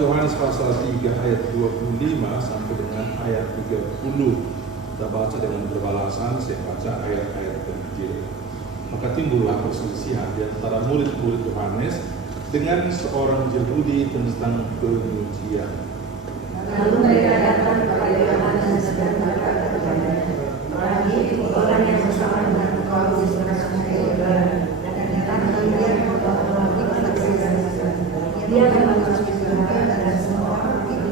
Yohanes pasal 3 ayat 25 sampai dengan ayat 30. Kita baca dengan berbalasan, saya baca ayat-ayat kecil. Maka timbullah perselisihan di antara murid-murid Yohanes dengan seorang Yahudi tentang penyucian. Lalu mereka datang kepada Yohanes dan berkata kepadanya, orang yang bersama dengan engkau di seberang Yordan dan datang melihat bahwa kita bersaksikan dia akan mensucikan dan semua orang itu.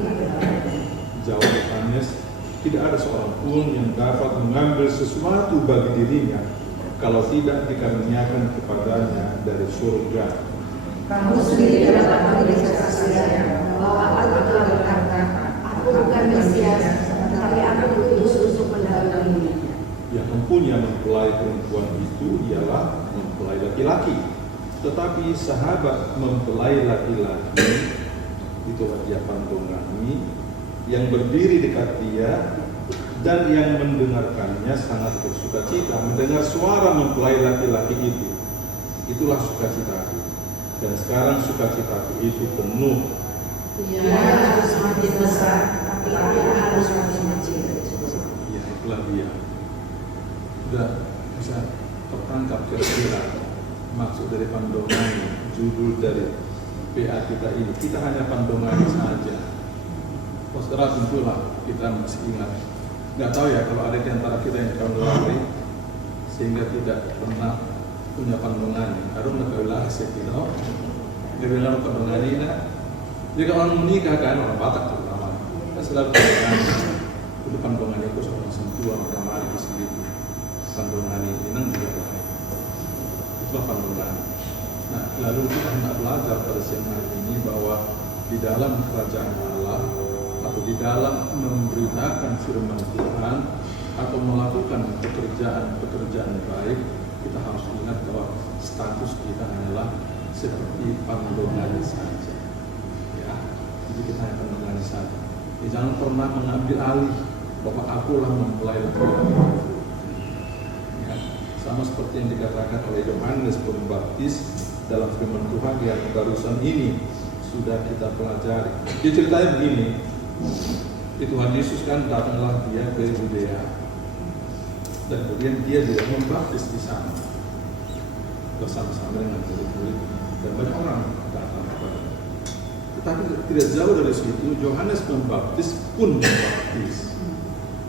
Jawab Yohanes, tidak ada seorang pun yang dapat mengambil sesuatu bagi dirinya kalau tidak dikaruniakan kepadanya dari surga. Kamu sendiri dapat memberi kesaksian bahwa aku telah berkata, aku bukan Mesias, tetapi aku diutus untuk mendahulunya. Yang mempunyai mempelai perempuan itu ialah mempelai laki-laki. Tetapi sahabat mempelai laki-laki, itulah dia pandongannya, yang berdiri dekat dia dan yang mendengarkannya sangat bersukacita mendengar suara mempelai laki-laki itu. Itulah sukacitaku. Dan sekarang sukacitaku itu penuh. Ia harus semakin besar, tapi ia harus semakin kecil. Ya, itulah dia. Sudah bisa tertangkap kira-kira maksud dari pandongan, judul dari PA kita ini. Kita hanya pandongan saja. Saudara, tentulah kita masih ingat. Nggak tahu ya kalau ada di antara kita yang tahun lalu sehingga tidak pernah punya pandongan. Harus nakaulah sekilo. Dia bilang pandongan ini. Jika orang menikah kan orang Batak terutama. Kita selalu katakan itu pandongan itu seorang sentuhan kamar di sini. Pandongan ini nang juga baik. Itulah pandongan. Nah, lalu kita hendak belajar pada siang hari ini bahwa di dalam kerajaan Allah atau di dalam memberitakan firman Tuhan atau melakukan pekerjaan baik, kita harus ingat bahwa status kita hanyalah seperti pandongan saja. Ya, jadi kita hanya pandongan saja. Jangan pernah mengambil alih bahwa akulah mempelai laki-laki. Ya, sama seperti yang dikatakan oleh Yohanes Pembaptis dalam firman Tuhan yang barusan ini sudah kita pelajari. Dia ceritanya begini. Tuhan Yesus kan datanglah dia ke Yudea dan kemudian dia juga membaptis di sana bersama-sama dengan murid-murid dan banyak orang datang kepadanya. Tetapi tidak jauh dari situ Yohanes Pembaptis pun membaptis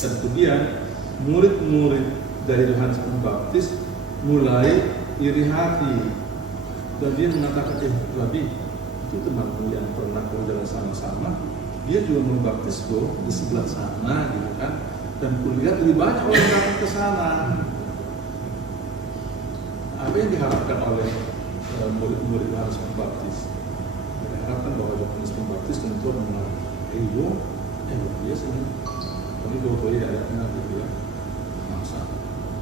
dan kemudian murid-murid dari Yohanes Pembaptis mulai iri hati dan dia mengatakan, Rabi, itu temanku yang pernah kau jalan sama-sama, dia juga membaptis kok di sebelah sana gitu kan, dan kulihat lebih banyak orang datang ke sana. Apa yang diharapkan oleh murid-murid Yohanes Pembaptis? Diharapkan bahwa Yohanes Pembaptis tentu mengenal dia sendiri tapi dua-duanya ayatnya gitu ya, masa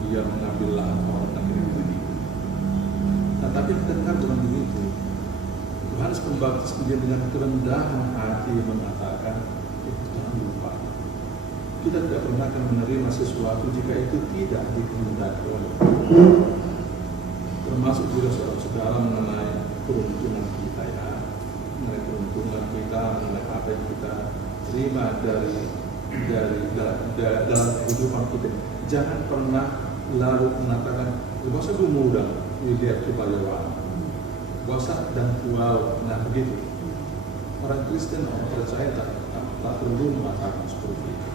dia mengambil lahan orang dan begini. Nah, tapi kita dengar bukan begitu. Yohanes Pembaptis kemudian dengan kerendahan hati mengatakan, jangan lupa, kita tidak pernah akan menerima sesuatu jika itu tidak dikehendaki oleh Tuhan. Termasuk juga saudara mengenai peruntungan kita ya, mengenai peruntungan kita, mengenai apa yang kita terima dalam kehidupan kita. Jangan pernah lalu mengatakan, bahasa gue mudah, lihat kebayawan. Puasa dan pulau, nah begitu. Orang Kristen, orang percaya tak perlu mengatakan seperti itu.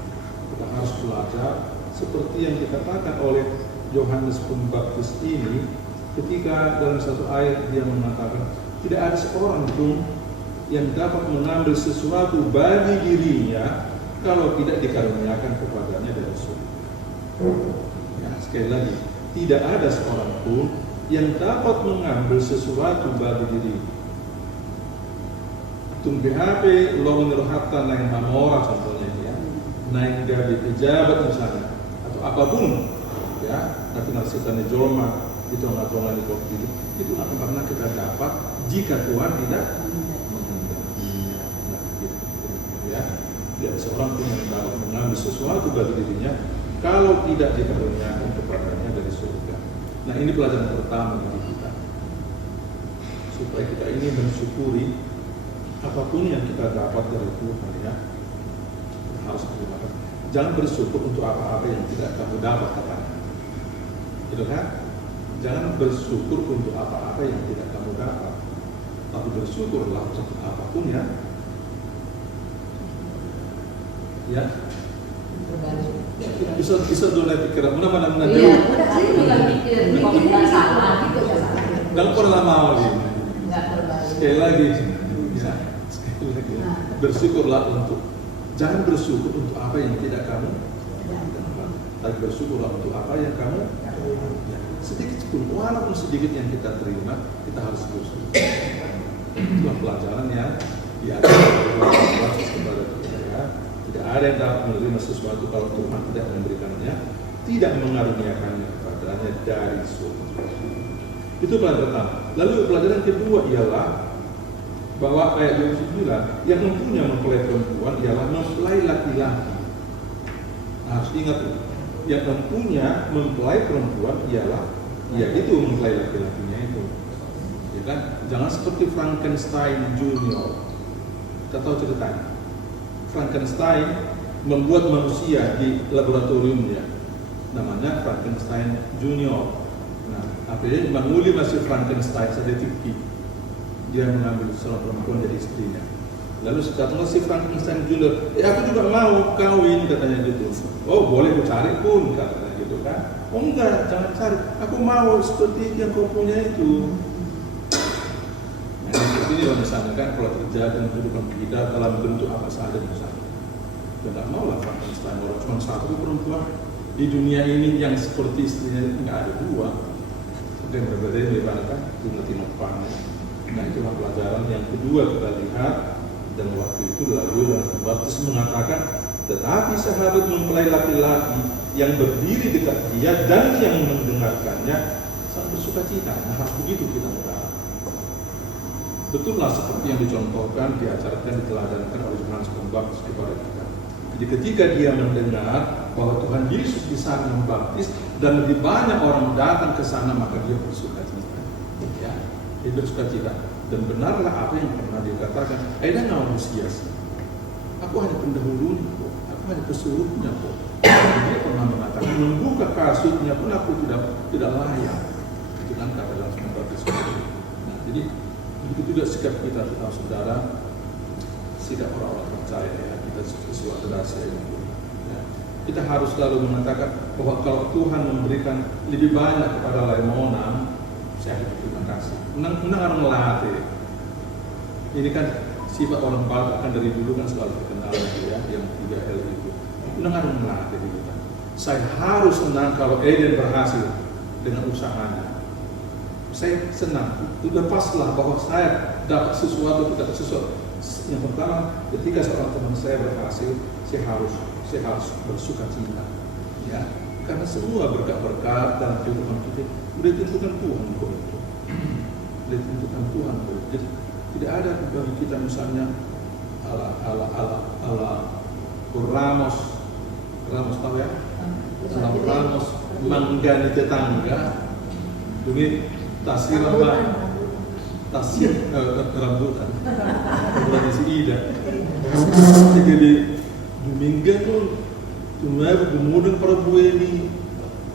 Kita harus belajar seperti seperti yang dikatakan oleh Yohanes Pembaptis ini, ketika dalam satu ayat dia mengatakan tidak ada seorang pun yang dapat mengambil sesuatu bagi dirinya kalau tidak dikaruniakan kepadanya dari surga. Ya, sekali lagi, tidak ada seorang pun yang dapat mengambil sesuatu bagi dirinya. Tumpi HP, login rohatan naik mamora contohnya ya, naik gaji pejabat misalnya, atau apapun ya, tapi narsitannya joma, itu nggak di kopi itu akan pernah kita dapat jika Tuhan tidak menghendaki. Ya, tidak seorang pun yang dapat mengambil sesuatu bagi dirinya kalau tidak dikaruniakan kepadanya dari surga. Nah, ini pelajaran pertama bagi kita, supaya kita ini mensyukuri apapun yang kita dapat dari Tuhan ya, kita harus terima kasih. Jangan bersyukur untuk apa-apa yang tidak kamu dapat katanya, gitu kan? Jangan bersyukur untuk apa-apa yang tidak kamu dapat, tapi bersyukurlah untuk apapun ya. Ya, bisa dulu pikiran, mana Iya, saya juga mikir, kalau nggak salah, gitu nggak salah. Nggak pernah mau ini. Nggak terbalik. Sekali lagi, ya, sekali lagi. Bersyukurlah untuk, jangan bersyukur untuk apa yang tidak kamu dapat, tapi bersyukurlah untuk apa yang kamu ya, sedikit pun, walaupun sedikit yang kita terima, kita harus bersyukur. Itulah pelajaran yang diajarkan kepada kita ya. Tidak ada yang dapat menerima sesuatu kalau Tuhan tidak memberikannya, tidak mengaruniakannya kepadanya dari surga. Itu pelajaran pertama. Lalu pelajaran kedua ialah bahwa ayat 29 yang mempunyai mempelai perempuan ialah mempelai laki-laki. Harus ingat, yang mempunyai mempelai perempuan ialah itu mempelai laki-lakinya itu. Ya kan? Jangan seperti Frankenstein Junior. Kita tahu ceritanya. Frankenstein membuat manusia di laboratoriumnya, namanya Frankenstein Junior. Nah, akhirnya menguli masih Frankenstein sedikit, dia mengambil seorang perempuan jadi istrinya. Lalu datanglah si Frankenstein Junior, aku juga mau kawin katanya gitu. Oh boleh aku cari pun katanya gitu kan. Oh enggak, jangan cari, aku mau seperti yang kau punya itu. Ini misalnya kan kalau terjadi dalam kehidupan kita dalam bentuk apa saja misalnya, tidak mau lah Frankenstein orang cuma satu perempuan di dunia ini yang seperti istrinya nggak ada dua, yang berbeda daripada Timothy Pan. Nah itulah pelajaran yang kedua kita lihat, dan waktu itu lalu Yohanes Pembaptis mengatakan, tetapi sahabat mempelai laki-laki yang berdiri dekat dia dan yang mendengarkannya sangat bersukacita. Nah harus begitu kita berkata. Betullah seperti yang dicontohkan, diajarkan, diteladankan oleh Yohanes Pembaptis kepada kita. Jadi ketika dia mendengar bahwa Tuhan Yesus di sana membaptis dan lebih banyak orang datang ke sana, maka dia bersukacita. Ya, dia bersukacita. Dan benarlah apa yang pernah dikatakan, Aida nggak manusia sih. Aku hanya pendahulunya kok, aku hanya pesuruhnya kok. Dia pernah mengatakan, membuka kasutnya pun aku tidak layak. Itu kan kata dalam Pembaptis. Nah, jadi begitu juga sikap kita tentang saudara, sikap orang-orang percaya ya, kita sesuatu rahasia itu. Ya. Kita harus selalu mengatakan bahwa kalau Tuhan memberikan lebih banyak kepada Laimonan, saya berterima kasih. Menang orang melatih. Ini kan sifat orang Batak kan dari dulu kan selalu terkenal ya, yang 3L itu. Menang orang melatih kita. Saya harus senang kalau Eden berhasil dengan usahanya. Saya senang, lepaslah bahwa saya dapat sesuatu. Yang pertama, ketika seorang teman saya berhasil, saya harus bersuka cita, ya, karena semua berkat-berkat dalam kehidupan kita sudah ditentukan Tuhan kok itu, sudah ditentukan Tuhan kok. Jadi tidak ada bagi kita misalnya ala Ramos tahu ya, Ramos menggani tetangga, demi tasir rambutan bulan si Ida jadi Domingan tuh cuma kemudian para bueni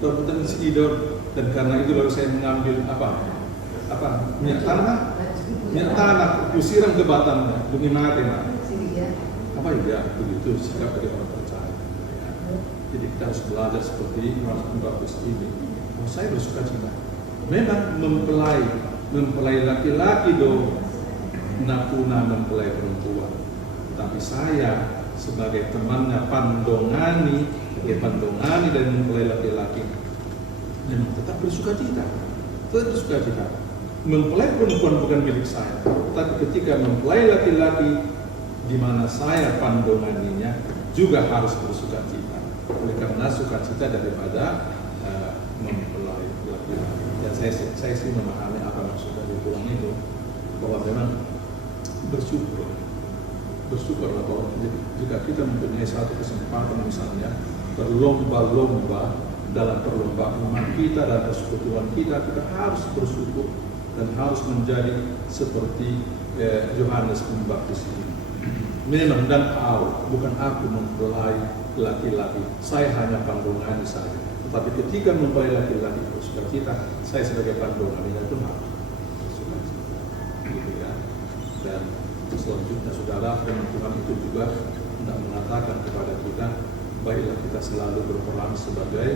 rambutan si Ida, dan karena itu lalu saya mengambil minyak tanah kusiram ke batangnya demi mati apa ya begitu sikap dari orang percaya ya. Jadi kita harus belajar seperti Yohanes Pembaptis ini. Oh, saya bersuka cita. Memang mempelai laki-laki dong, napuna mempelai perempuan. Tapi saya sebagai temannya pandongani dan mempelai laki-laki memang tetap bersuka cita. Mempelai perempuan bukan milik saya, tapi ketika mempelai laki-laki di mana saya pandonganinya juga harus bersuka cita. Oleh karena sukacita daripada mempelai laki-laki. Ya saya sih memahami apa maksud dari pulang itu, bahwa memang bersyukurlah bahwa jika kita mempunyai satu kesempatan misalnya berlomba-lomba dalam perlombaan iman kita dan persekutuan kita harus bersyukur dan harus menjadi seperti Yohanes Pembaptis ini. Memang bukan aku mempelai laki-laki, saya hanya pandongani saja. Tetapi ketika mempelai laki-laki bersukacita, saya sebagai pandonganinya pun harus bersukacita. Gitu ya. Dan selanjutnya saudara, firman Tuhan itu juga tidak mengatakan kepada kita, baiklah kita selalu berperan sebagai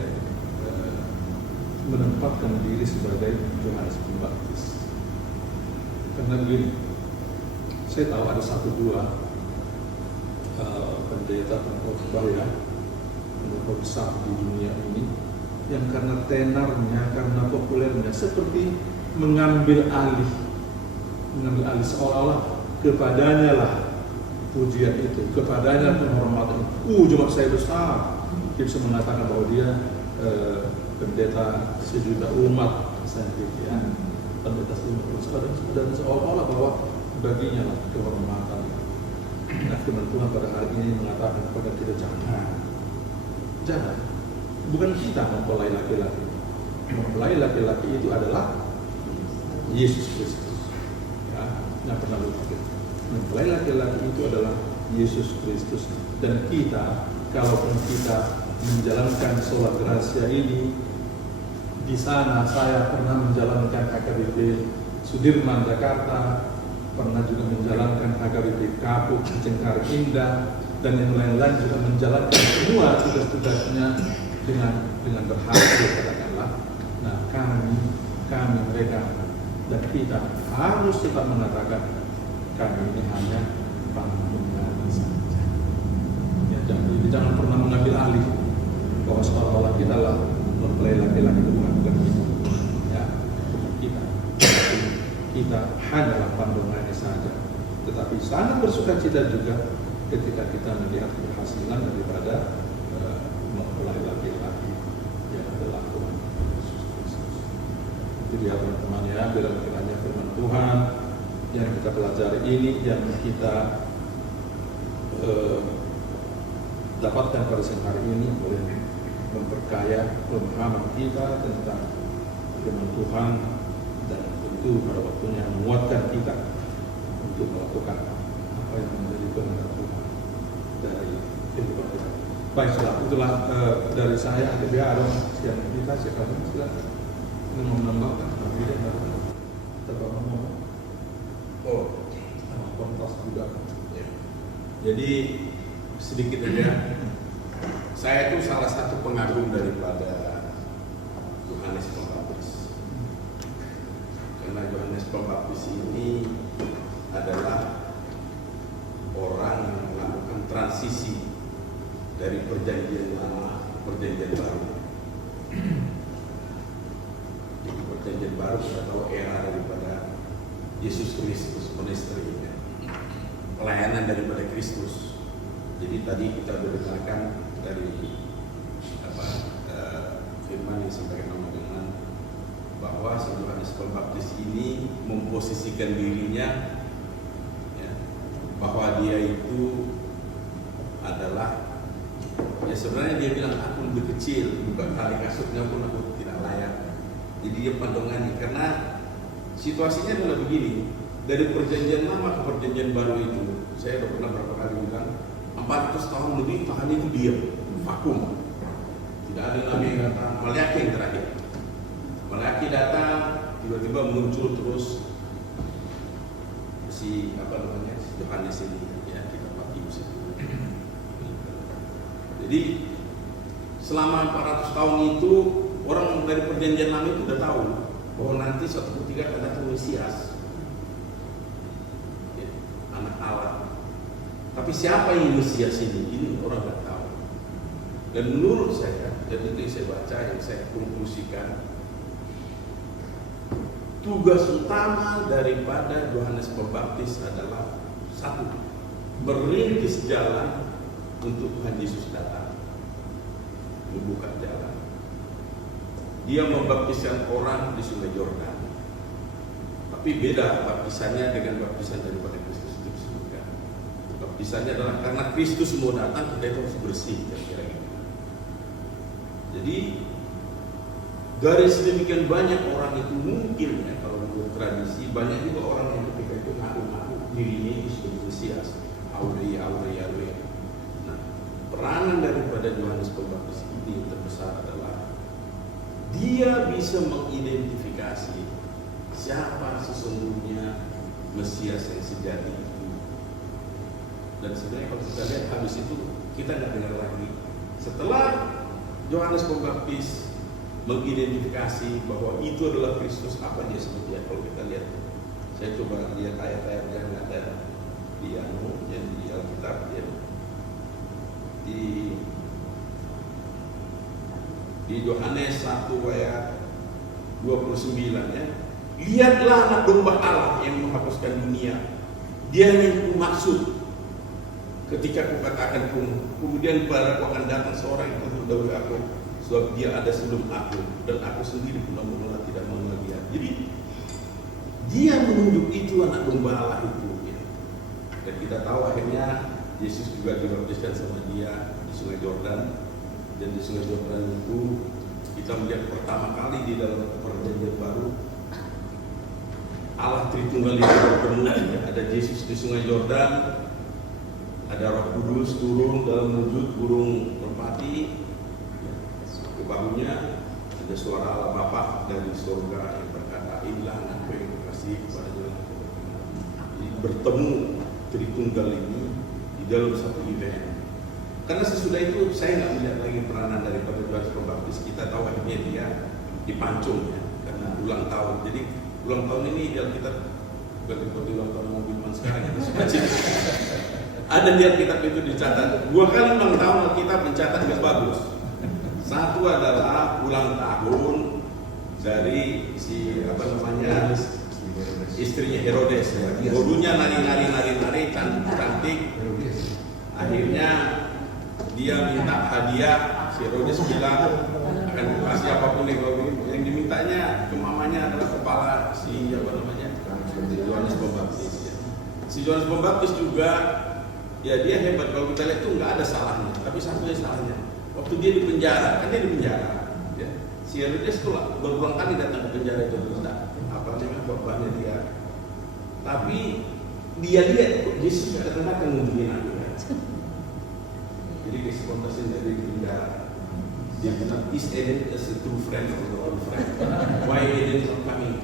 menempatkan diri sebagai Yohanes Pembaptis. Karena begini, saya tahu ada 1-2 pendeta pengkhotbah ya, pengkhotbah besar di dunia ini yang karena tenarnya, karena populernya seperti mengambil alih seolah-olah kepadanya lah pujian itu, kepadanya penghormatan. Jemaat saya besar, dia bisa mengatakan bahwa dia pendeta 1 juta umat, ya, pendeta 1 juta umat, dan seolah-olah bahwa baginya lah kehormatan. Nah, firman Tuhan pada hari ini mengatakan kepada kita jangan. Bukan kita mempelai laki-laki. Mempelai laki-laki itu adalah Yesus Kristus. Ya, yang pernah lupa. Mempelai laki-laki itu adalah Yesus Kristus. Dan kita, kalaupun kita menjalankan sholat gracia ini, di sana saya pernah menjalankan HKBP Sudirman Jakarta, pernah juga menjalankan HKBP Kapuk Cengkar Indah, dan yang lain-lain juga menjalankan semua tugas-tugasnya dengan berhasil, katakanlah. Nah, kami mereka dan kita harus tetap mengatakan kami ini hanya pandongan saja. Ya, jangan pernah mengambil alih bahwa seolah-olah kita lah mempelai laki-laki itu bukan kita. Ya, bukan kita. Kita hanyalah pandongannya saja. Tetapi sangat bersukacita juga ketika kita melihat keberhasilan daripada mempelai laki-laki yang adalah Tuhan Yesus Kristus. Itu dia teman-teman ya, bila kiranya firman Tuhan yang kita pelajari ini, yang kita dapatkan pada siang hari ini boleh memperkaya pemahaman kita tentang firman Tuhan, dan tentu pada waktunya menguatkan kita untuk melakukan apa yang menjadi kehendak Tuhan dari kehidupan kita. Baik, itulah dari saya. Ada siang kita silakan ini mau menambahkan kontas juga. Ya. Jadi sedikit aja, saya itu salah satu pengagum daripada Yohanes Pembaptis. Karena Yohanes Pembaptis ini adalah orang yang melakukan transisi dari perjanjian lama ke perjanjian baru. Jadi perjanjian baru kita tahu era daripada Yesus Kristus, ministry, pelayanan daripada Kristus. Jadi tadi kita mendengarkan dari firman yang disampaikan oleh Tuhan bahwa Yohanes Pembaptis ini memposisikan dirinya ya, bahwa dia itu adalah, ya sebenarnya dia bilang aku lebih kecil, bukan tali kasutnya pun aku tidak layak. Jadi dia pandongannya, karena situasinya adalah begini, dari perjanjian lama ke perjanjian baru itu, saya sudah pernah berapa kali bilang, 400 tahun lebih Tuhan itu diam, vakum. Tidak ada nabi yang datang. Maleakhi yang terakhir. Maleakhi datang, tiba-tiba muncul terus si Yohanes ini, ya kita pakai musim. Jadi selama 400 tahun itu orang dari perjanjian lama itu udah tahu bahwa nanti suatu ketika akan datang Mesias, ya, anak Allah. Tapi siapa yang Mesias ini orang nggak tahu. Dan menurut saya, dan itu yang saya baca, yang saya konklusikan, tugas utama daripada Yohanes Pembaptis adalah satu, merintis jalan untuk Tuhan Yesus datang, membuka jalan. Dia membaptiskan orang di Sungai Yordan, tapi beda baptisannya dengan baptisan daripada Kristus itu disebutkan. Baptisannya adalah karena Kristus mau datang, kita itu harus bersih, kira-kira gitu. Jadi dari sedemikian banyak orang itu mungkin ya, kalau menurut tradisi banyak juga orang yang ketika itu ngaku-ngaku dirinya itu sebagai Mesias, Aure. Nah, peranan daripada Yohanes Pembaptis ini yang terbesar adalah dia bisa mengidentifikasi siapa sesungguhnya Mesias yang sejati itu. Dan sebenarnya kalau kita lihat habis itu kita nggak dengar lagi. Setelah Yohanes Pembaptis mengidentifikasi bahwa itu adalah Kristus, apa dia sebutnya? Kalau kita lihat, saya coba lihat ayat-ayat yang ada di Alkitab ya. Di Yohanes 1 ayat 29 ya. Lihatlah anak domba Allah yang menghapuskan dunia. Dia yang kumaksud ketika kukatakan kemudian padaku akan datang seorang yang terdahulu aku, sebab dia ada sebelum aku, dan aku sendiri pun mula tidak mengenal dia. Jadi dia menunjuk itu anak domba Allah itu ya. Dan kita tahu akhirnya Yesus juga dibaptiskan sama dia di Sungai Yordan. Dan di Sungai Yordan itu kita melihat pertama kali di dalam perjanjian baru Allah Tritunggal itu bertemu ya. Ada Yesus di Sungai Yordan, ada Roh Kudus turun dalam wujud burung merpati ya. Ke bahunya ada suara Allah Bapa dari surga yang berkata, inilah anakku yang kukasihi, kepada dia aku berkenan. Jadi bertemu Tritunggal ini di dalam satu event. Karena sesudah itu saya nggak melihat lagi peranan daripada Yohanes Pembaptis. Kita tahu akhirnya dia dipancung ya, karena ulang tahun. Jadi ulang tahun ini kita bukan seperti ulang tahun mobil sekarang ya. Ada di Alkitab itu dicatat 2 kali ulang tahun kita mencatat nggak bagus. Satu adalah ulang tahun dari si istrinya Herodes. Dulunya nari cantik. Akhirnya dia minta hadiah. Si Herodes bilang akan dikasih apapun yang dimintanya ke mamanya adalah kepala si Yohanes Pembaptis. Si Yohanes Pembaptis juga ya dia hebat, kalau kita lihat tuh nggak ada salahnya, tapi satunya salahnya waktu dia di penjara, kan dia di penjara ya. Si Herodes tuh berulang kali datang ke penjara itu korbannya dia, tapi dia lihat Yesus kadang-kadang menghubungin aku ya. Jadi kespontasin dari penjara dia bilang, is Eden as a true friend or not true friend? Why Eden not coming?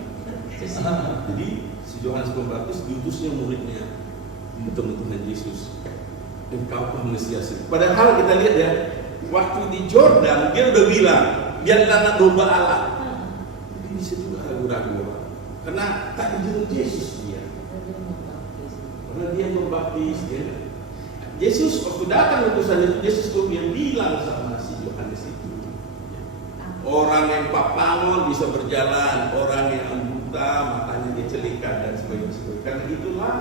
Jadi si Yohanes Pembaptis diutusnya muridnya bertemu dengan Yesus. Engkau pun Mesias. Padahal kita lihat ya, waktu di Jordan dia udah bilang dia adalah anak domba Allah. Jadi bisa juga ragu-ragu, karena tak dijemput Yesus dia. Karena dia membaptis dia. Yesus waktu datang utusan itu, Yesus kemudian bilang sama si Yohanes itu, orang yang papangon bisa berjalan, orang yang buta matanya dicelikan dan sebagainya. Karena itulah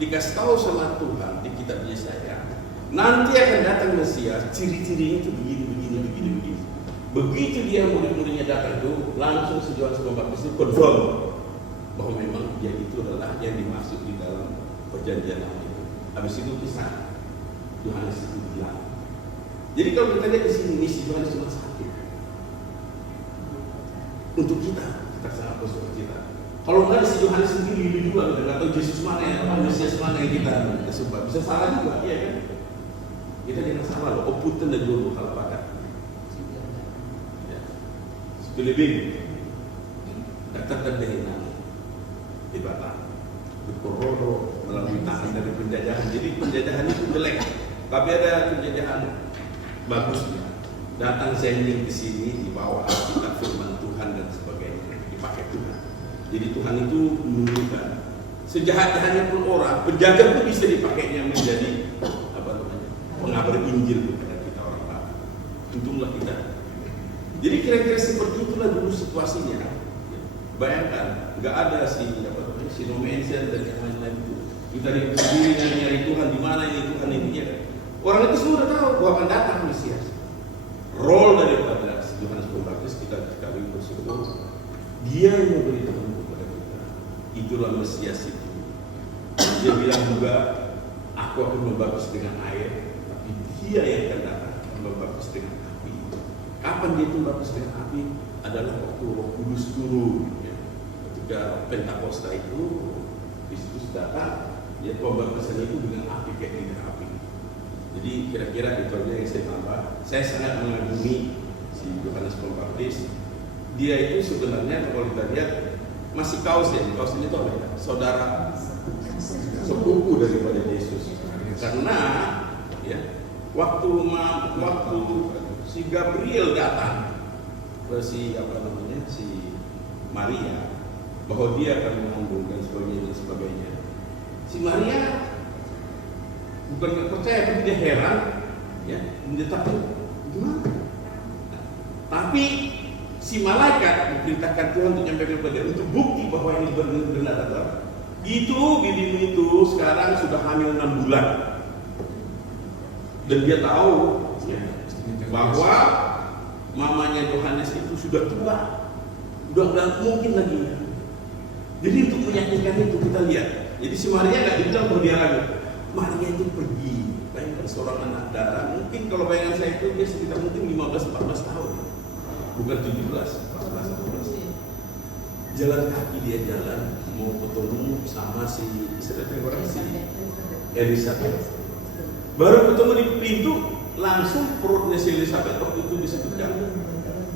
dikasih tahu sama Tuhan di kitab Yesaya, nanti akan datang Mesias, ciri-cirinya itu begini. Begitu dia murid-muridnya datang itu, langsung si Yohanes Pembaptis itu confirm bahwa memang dia itu adalah yang dimaksud di dalam perjanjian lama itu. Habis itu kisah Yohanes itu bilang. Jadi kalau kita lihat di sini misi Yohanes cuma satu. Untuk kita sangat bersyukur kita. Kalau nggak si Yohanes sendiri juga, kita nggak tahu Yesus mana ya, Mesias mana yang kita sebut. Bisa salah juga, iya kan? Kita jangan salah loh. Oputen dan dulu kalau pakai. Lebih datang dari nama di Batam, berkororo melalui tangan dari penjajahan. Jadi penjajahan itu jelek, tapi ada penjajahan bagusnya. datang sending ke sini dibawa Alkitab firman Tuhan dan sebagainya dipakai Tuhan. Jadi Tuhan itu menunjukkan sejahat-jahatnya pun orang, penjaga pun bisa dipakainya menjadi pengabar Injil kepada kita orang Batak. Untunglah kita. Jadi kira-kira seperti itulah dulu situasinya. Bayangkan, nggak ada si nomensian dan yang lain-lain itu. Kita sendiri nyari Tuhan di mana ini Tuhan ini ya. Orang itu sudah tahu bahwa akan datang Mesias. Role daripada Yohanes Pembaptis kita dikawin bersyukur. Dia yang memberitahu kepada kita. Itulah Mesias itu. Dia bilang juga, aku akan membaptis dengan air, tapi dia yang akan datang akan membaptis dengan api. Kapan dia itu membaptis dengan api? Adalah waktu Roh Kudus turun. Ya. Ketika Pentakosta itu, Kristus datang, ya pembaptisan itu dengan api kayak lidah api. Jadi kira-kira itu aja yang saya tambah. Saya sangat mengagumi si Yohanes Pembaptis. Dia itu sebenarnya kalau kita lihat masih kaus ini itu apa ya? Saudara sepupu daripada Yesus. Karena ya waktu si Gabriel datang ke si Maria bahwa dia akan mengandung dan sebagainya. Si Maria bukan nggak percaya, tapi dia heran, ya, dia takut gimana? Nah, tapi si malaikat memberitakan Tuhan untuk menyampaikan kepada dia untuk bukti bahwa ini benar adalah itu bibimu itu sekarang sudah hamil 6 bulan dan dia tahu ya, bahwa mamanya Yohanes itu sudah tua, udah nggak mungkin lagi. Jadi untuk meyakinkan itu kita lihat. Jadi si Maria nggak dibilang bahwa dia ragu. Maria itu pergi. Bayangkan seorang anak darah. Mungkin kalau bayangan saya itu dia sekitar mungkin 15-14 tahun. Bukan 17, 14, 15. Jalan kaki dia jalan mau ketemu sama si Elizabeth. Baru ketemu di pintu langsung perutnya si Elizabeth waktu itu disebutkan.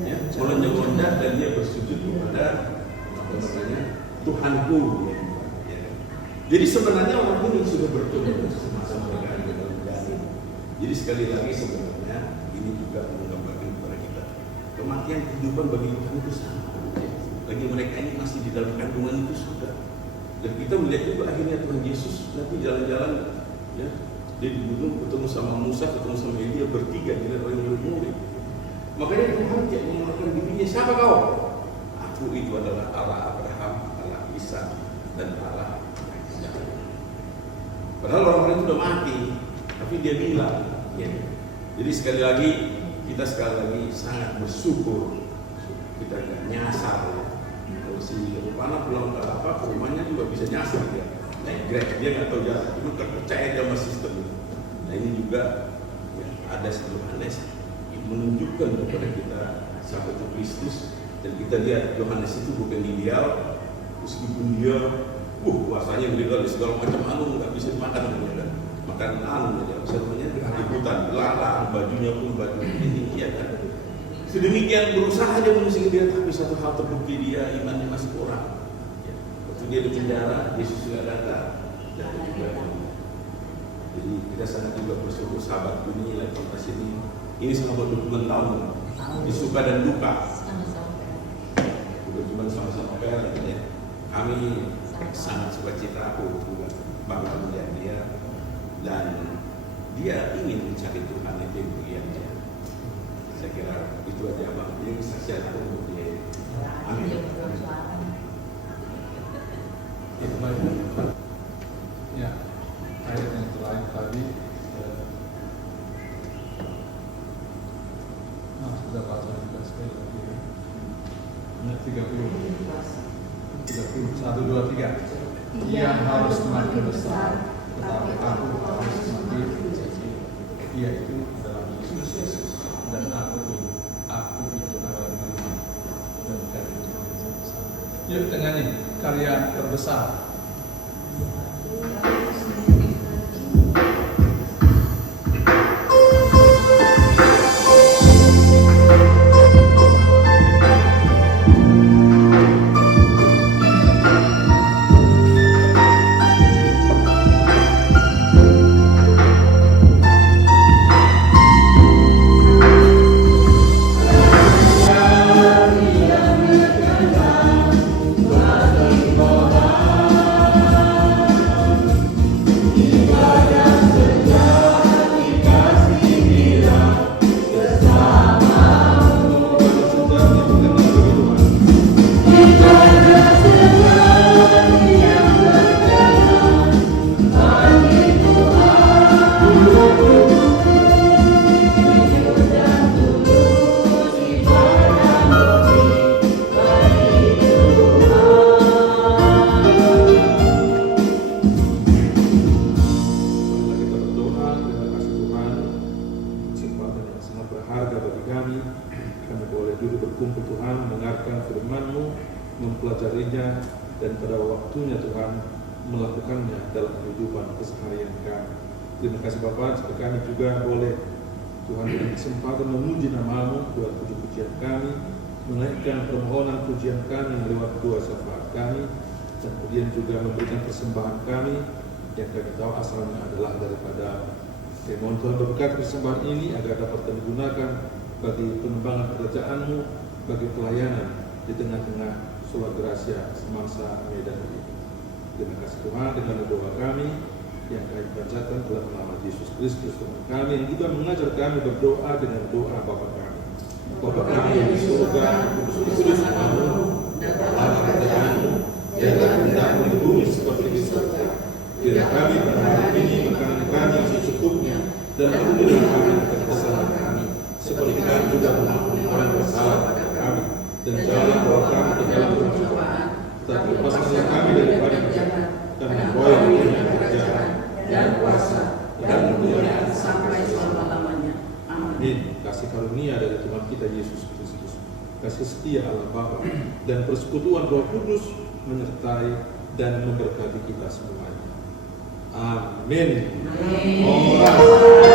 Ya, melonjak-lonjak dan dia bersujud kepada Tuhanku. Ya. Jadi sebenarnya orang ini sudah bertemu sama-sama dengan Jadi sekali lagi sebenarnya ini juga menggambarkan kepada kita kematian kehidupan bagi Tuhan itu sama. Bagi mereka ini masih di dalam kandungan itu sudah. Dan kita melihat juga akhirnya Tuhan Yesus nanti jalan-jalan ya, dia di gunung ketemu sama Musa, ketemu sama Elia bertiga dengan orang yang murid. Makanya Tuhan tidak mengeluarkan dirinya, siapa kau? Aku itu adalah Allah Abraham, Allah Ishak dan Allah Yakub. Padahal orang-orang itu sudah mati, tapi dia bilang, ya. Jadi sekali lagi kita sangat bersyukur kita tidak nyasar. Ya. Kalau si Rupana pulang ke apa, rumahnya juga bisa nyasar dia. Naik Grab, dia nggak tahu jalan, itu terpercaya dia sama sistem itu. Nah ini juga ya, ada Yohanes menunjukkan kepada kita siapa itu Kristus. Dan kita lihat Yohanes itu bukan ideal, meskipun dia puasanya legal segala macam nggak bisa dimakan kan. Makan ya sebenarnya keributan, larang, bajunya pun baju ini ya kan. Sedemikian berusaha dia mengusir dia, tapi satu hal terbukti dia imannya masih kurang. Ya. Waktu dia di penjara, Yesus sudah datang. Jadi kita sangat juga bersyukur sahabat ini lagi pas ini sahabat 20 tahun, disuka dan duka. Bukan cuma sama-sama fair ya. Kami sangat sukacita, aku juga bangga melihat dia dan dia ingin mencari Tuhan itu yang dia. Saya kira itu aja bang. Ini saksian aku untuk dia. Amin. Itu baik. Ya, ayat yang terakhir tadi sudah baca juga sekali lagi ya. Ayat 30, 1, 2, 3. Ia harus semakin besar, tetapi aku harus semakin kecil. Ia itu adalah Yesus dan aku itu adalah Tuhan dan karya itu terbesar. Yuk tengah nih karya terbesar. kami boleh duduk berkumpul Tuhan, mendengarkan firman-Mu, mempelajarinya, dan pada waktunya Tuhan melakukannya dalam kehidupan keseharian kami. Terima kasih Bapa, jika kami juga boleh Tuhan beri kesempatan memuji nama-Mu lewat puji-pujian kami, menaikkan permohonan pujian kami lewat doa syafaat kami, dan kemudian juga memberikan persembahan kami yang kami tahu asalnya adalah daripada. Mohon Tuhan berkati persembahan ini agar dapat kami gunakan bagi pengembangan kerajaan-Mu, bagi pelayanan di tengah-tengah Sola Gracia semangsa Medan ini. Terima kasih Tuhan, dengan doa kami yang kami bacakan dalam nama Yesus Kristus Tuhan kami, yang juga mengajar kami berdoa dengan doa Bapa kami. Bapa kami yang di surga, kudus namamu, datanglah kerajaan-Mu, jadilah kehendak-Mu di bumi seperti di surga. Berilah kami pada hari ini makanan kami yang secukupnya, dan ampunilah kami akan kesalahan kami, seperti kami juga mengampuni orang bersalah pada kami. Dan janganlah bawa kami ke dalam pencobaan, tetapi lepaskanlah kami daripada yang jahat, karena Engkau yang punya kerajaan dan kuasa dan kemuliaan sampai selama-lamanya. Amin. Kasih karunia dari Tuhan kita Yesus Kristus, kasih setia Allah Bapa, dan persekutuan Roh Kudus menyertai dan memberkati kita semuanya. Amin. Amin.